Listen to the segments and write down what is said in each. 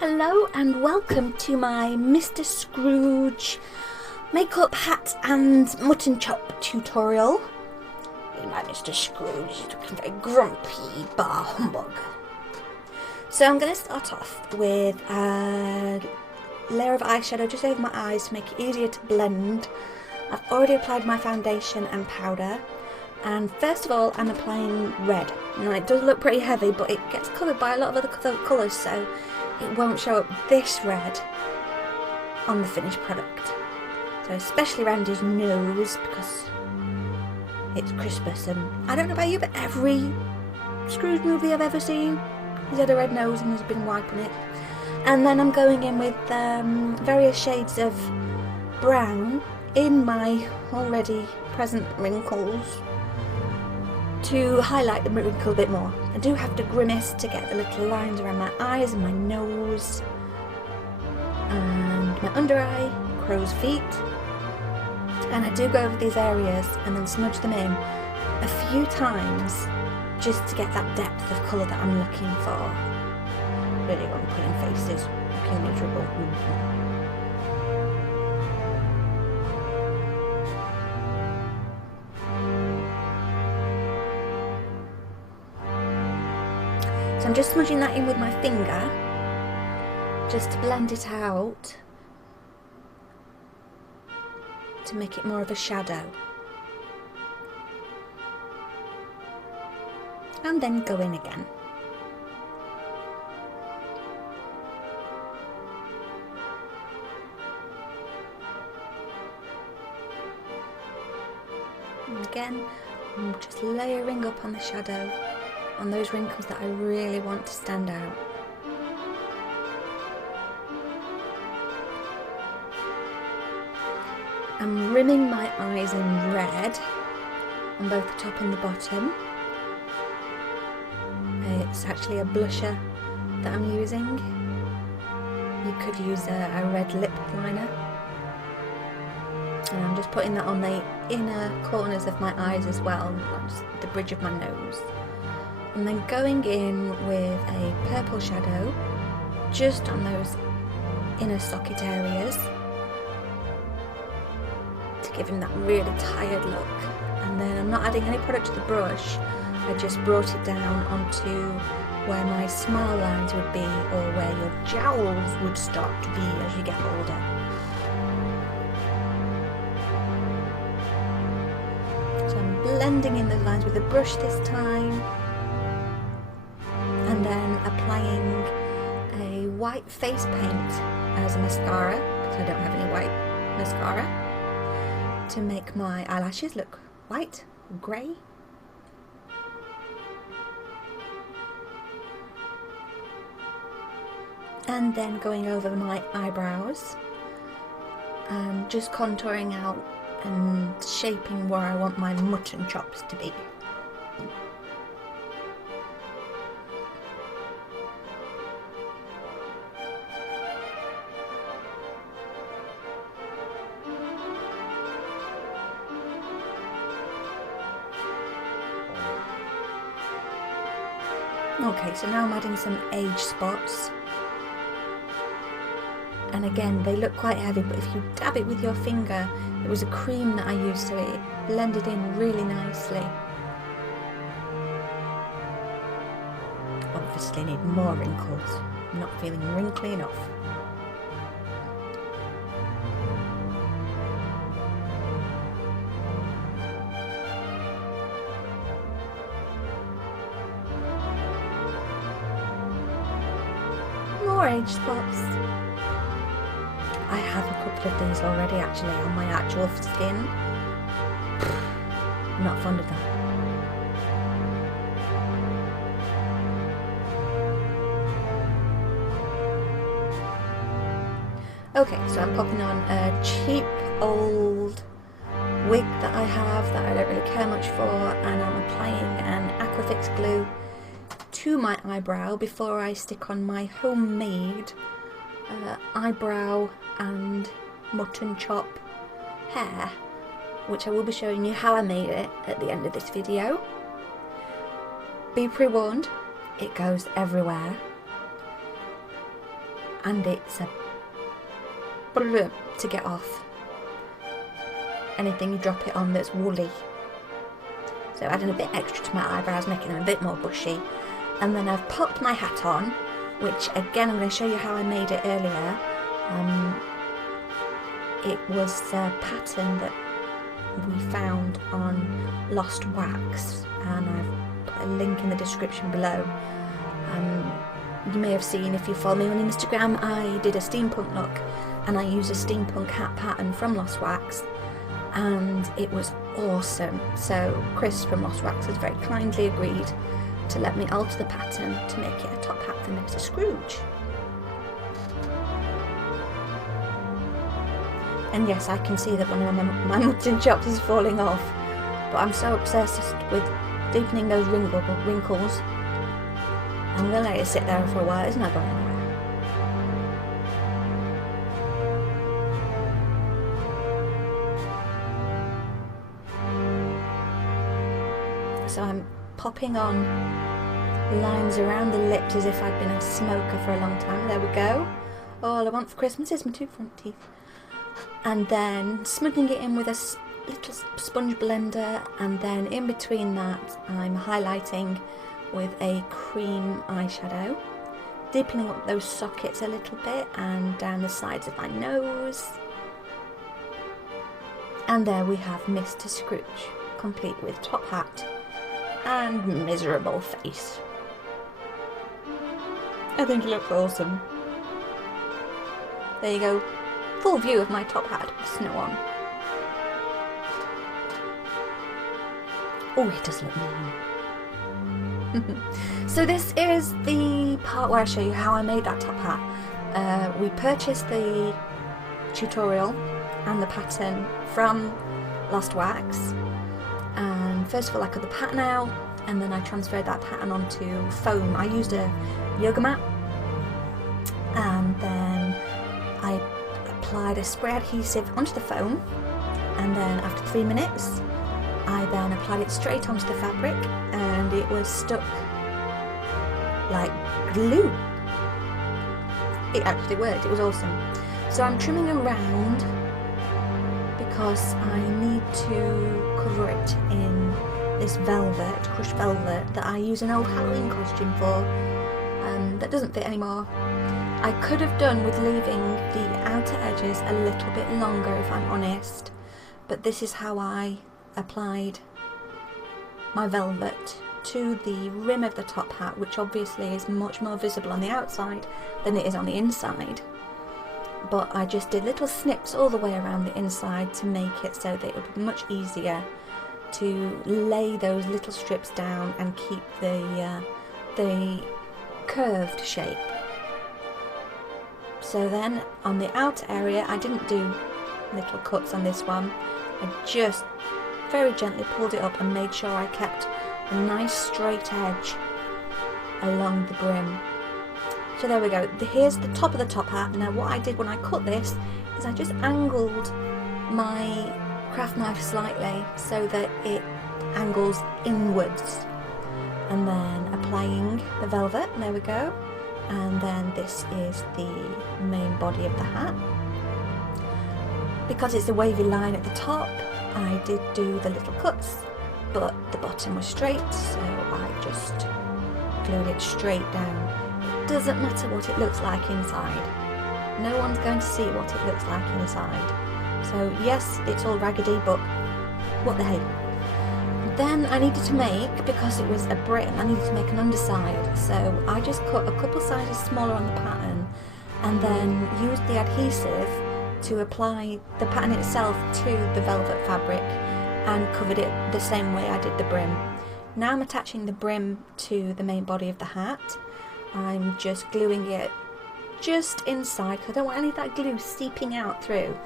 Hello and welcome to my Mr. Scrooge makeup, hat and mutton-chop tutorial. My Mr. Scrooge is looking very grumpy, bar humbug. So I'm going to start off with a layer of eyeshadow just over my eyes to make it easier to blend. I've already applied my foundation and powder, and first of all I'm applying red. Now it does look pretty heavy, but it gets covered by a lot of other colours, so it won't show up this red on the finished product. So especially around his nose, because it's Christmas, and I don't know about you, but every Scrooge movie I've ever seen, he's had a red nose and he's been wiping it. And then I'm going in with various shades of brown in my already present wrinkles to highlight the wrinkle a bit more. I do have to grimace to get the little lines around my eyes and my nose and my under eye, crow's feet, and I do go over these areas and then smudge them in a few times just to get that depth of colour that I'm looking for. Really, when I'm putting faces, looking miserable. So I'm just smudging that in with my finger, just to blend it out, to make it more of a shadow. And then go in again. And again, I'm just layering up on the shadow on those wrinkles that I really want to stand out. I'm rimming my eyes in red on both the top and the bottom. It's actually a blusher that I'm using. You could use a red lip liner. And I'm just putting that on the inner corners of my eyes as well, not just the bridge of my nose. And then going in with a purple shadow just on those inner socket areas to give him that really tired look. And then I'm not adding any product to the brush, I just brought it down onto where my smile lines would be, or where your jowls would start to be as you get older. So I'm blending in those lines with the brush this time, and then applying a white face paint as a mascara, because I don't have any white mascara, to make my eyelashes look white, grey. And then going over my eyebrows and just contouring out and shaping where I want my mutton chops to be. Okay, so now I'm adding some age spots. And again, they look quite heavy, but if you dab it with your finger, it was a cream that I used, so it blended in really nicely. Obviously, I need more wrinkles. I'm not feeling wrinkly enough. More age spots. I have a couple of these already actually on my actual skin. I'm not fond of that. Okay, so I'm popping on a cheap old wig that I have that I don't really care much for, and I'm applying an Aquafix glue to my eyebrow before I stick on my homemade eyebrow and mutton chop hair, which I will be showing you how I made it at the end of this video. Be pre-warned, it goes everywhere. and it's a blur to get off anything you drop it on that's woolly. So adding a bit extra to my eyebrows, making them a bit more bushy. And then I've popped my hat on, which again I'm going to show you how I made it earlier. It was a pattern that we found on Lost Wax, and I've put a link in the description below. You may have seen, if you follow me on Instagram, I did a steampunk look, and I used a steampunk hat pattern from Lost Wax, and it was awesome. So Chris from Lost Wax has very kindly agreed to let me alter the pattern to make it a top hat for Mr. Scrooge. And yes, I can see that one of my mutton-chops is falling off, but I'm so obsessed with deepening those wrinkles. I'm going to let it sit there for a while. It's not going anywhere. So I'm popping on lines around the lips as if I'd been a smoker for a long time. There we go. All I want for Christmas is my 2 front teeth. And then smudging it in with a little sponge blender, and then in between that I'm highlighting with a cream eyeshadow, deepening up those sockets a little bit and down the sides of my nose. And there we have Mr. Scrooge, complete with top hat and miserable face. I think he looks awesome. There you go. Full view of my top hat with snow on. Oh, he does look mean. So this is the part where I show you how I made that top hat. We purchased the tutorial and the pattern from Lost Wax, and first of all I cut the pattern out, and then I transferred that pattern onto foam. I used a yoga mat, and then I applied a spray adhesive onto the foam, and then after 3 minutes I then applied it straight onto the fabric, and it was stuck like glue. It actually worked. It was awesome. So I'm trimming around because I need to cover it in this velvet, crushed velvet, that I use an old Halloween costume for, that doesn't fit anymore. I could have done with leaving the outer edges a little bit longer, if I'm honest, but this is how I applied my velvet to the rim of the top hat, which obviously is much more visible on the outside than it is on the inside. But I just did little snips all the way around the inside to make it so that it would be much easier to lay those little strips down and keep the curved shape. So then on the outer area I didn't do little cuts on this one. I just very gently pulled it up and made sure I kept a nice straight edge along the brim. So there we go. Here's the top of the top hat. Now what I did when I cut this is I just angled my craft knife slightly so that it angles inwards, and then applying the velvet. There we go. And then this is the main body of the hat. Because it's a wavy line at the top, I did do the little cuts, but the bottom was straight, so I just glued it straight down. It doesn't matter what it looks like inside. No one's going to see what it looks like inside. So yes, it's all raggedy, but what the heck. Then I needed to make, because it was a brim, I needed to make an underside, so I just cut a couple sizes smaller on the pattern and then used the adhesive to apply the pattern itself to the velvet fabric and covered it the same way I did the brim. Now I'm attaching the brim to the main body of the hat. I'm just gluing it just inside because I don't want any of that glue seeping out through,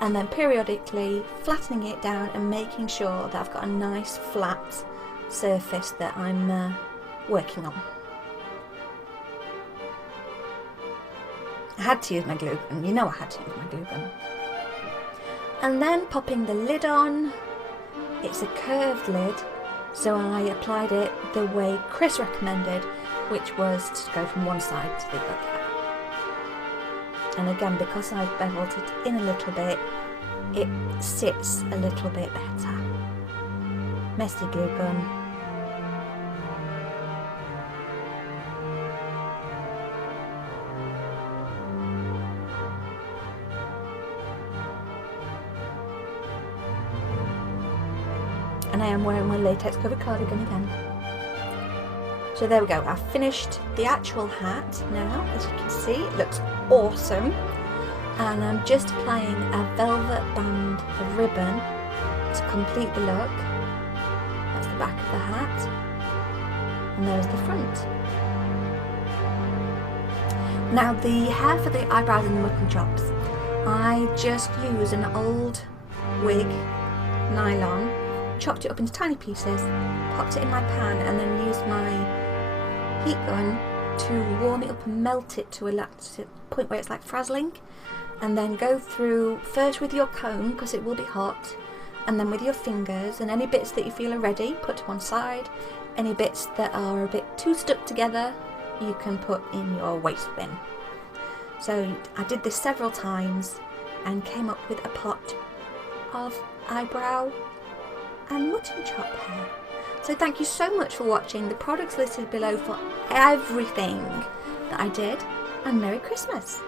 and then periodically flattening it down and making sure that I've got a nice flat surface that I'm working on. I had to use my glue gun, you know I had to use my glue gun. And then popping the lid on. It's a curved lid, so I applied it the way Chris recommended, which was to go from one side to the other. And again, because I've beveled it in a little bit, it sits a little bit better. Messy glue gun. And I am wearing my latex covered cardigan again. So there we go, I've finished the actual hat now. As you can see, it looks awesome. And I'm just applying a velvet band of ribbon to complete the look. That's the back of the hat. And there's the front. Now the hair for the eyebrows and the mutton chops, I just used an old wig, nylon, chopped it up into tiny pieces, popped it in my pan, and then used my heat gun to warm it up and melt it to a point where it's like frazzling. And then go through first with your comb, because it will be hot, and then with your fingers, and any bits that you feel are ready, put to one side. Any bits that are a bit too stuck together, you can put in your waste bin. So I did this several times and came up with a pot of eyebrow and mutton chop hair. So thank you so much for watching. The products listed below for everything that I did, and Merry Christmas!